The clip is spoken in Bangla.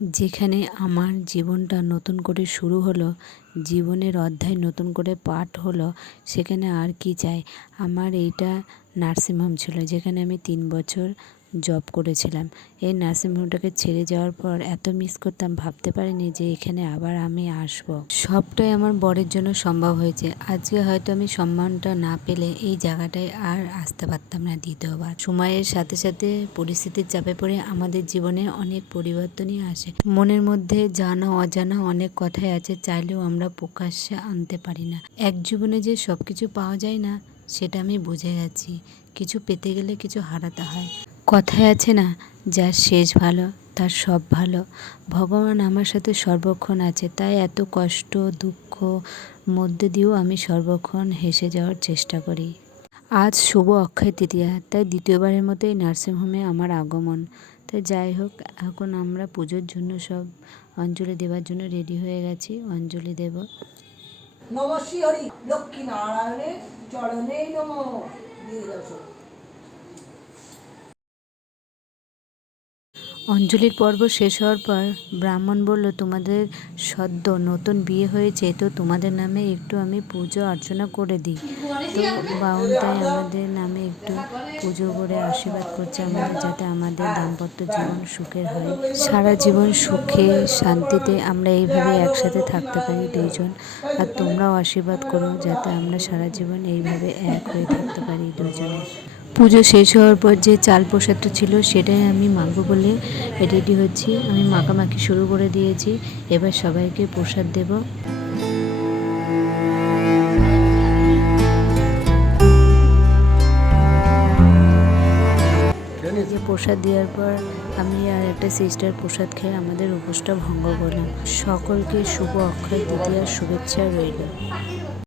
যেখানে আমার জীবনটা নতুন করে শুরু হলো, জীবনের অধ্যায় নতুন করে পাঠ হলো, সেখানে আর কি চাই। আমার এইটা নার্সিংহোম ছিল, যেখানে আমি 3 বছর জব করেছিলাম। এই নার্সিংহোমটাকে ছেড়ে যাওয়ার পর এত মিস করতাম, ভাবতে পারিনি যে এখানে আবার আমি আসব। সবটাই আমার বরের জন্য সম্ভব হয়েছে। আজকে হয়তো আমি সম্মানটা না পেলে এই জায়গাটায় আর আসতে পারতাম না দ্বিতীয়বার। সময়ের সাথে সাথে পরিস্থিতির চাপে পড়ে আমাদের জীবনে অনেক পরিবর্তনই আসে। মনের মধ্যে জানা অজানা অনেক কথাই আছে, চাইলেও আমরা প্রকাশ্যে আনতে পারি না। এক জীবনে যে সব কিছু পাওয়া যায় না, সেটা আমি বুঝে গেছি। কিছু পেতে গেলে কিছু হারাতে হয়। কথায় আছে না, যার শেষ ভালো তার সব ভালো। ভগবান আমার সাথে সর্বক্ষণ আছে, তাই এত কষ্ট দুঃখ মধ্যে দিয়েও আমি সর্বক্ষণ হেসে যাওয়ার চেষ্টা করি। আজ শুভ অক্ষয় তৃতীয়া, তাই দ্বিতীয়বারের মতো এই নার্সিংহোমে আমার আগমন। তাই যাই হোক, এখন আমরা পুজোর জন্য সব অঞ্জলি দেওয়ার জন্য রেডি হয়ে গেছি। অঞ্জলি দেব। নম শ্রী হরি লক্ষ্মী নারায়ণের চরণে নম। অঞ্জলির পর্ব শেষ হওয়ার পর ব্রাহ্মণ বলল, তোমাদের সদ্য নতুন বিয়ে হয়েছে, তো তোমাদের নামে একটু আমি পুজো অর্চনা করে দিই। তো বাউনটাই আমাদের নামে একটু পুজো করে আশীর্বাদ করছে আমাদের, যাতে আমাদের দাম্পত্য জীবন সুখের হয়, সারা জীবন সুখে শান্তিতে আমরা এইভাবে একসাথে থাকতে পারি দুইজন। আর তোমরাও আশীর্বাদ করো যাতে আমরা সারা জীবন এইভাবে এক হয়ে থাকতে পারি দুজনে। পুজো শেষ হওয়ার পর যে চাল প্রসাদটা ছিল সেটাই আমি মাখবো বলে রেডি হচ্ছি। আমি মাখামাখি শুরু করে দিয়েছি, এবার সবাইকে প্রসাদ দেব। যে প্রসাদ দেওয়ার পর আমি আর একটা সিস্টার প্রসাদ খেয়ে আমাদের উপোসটা ভঙ্গ করলাম। সকলকে শুভ অক্ষয় তৃতীয়ার শুভেচ্ছা রইল।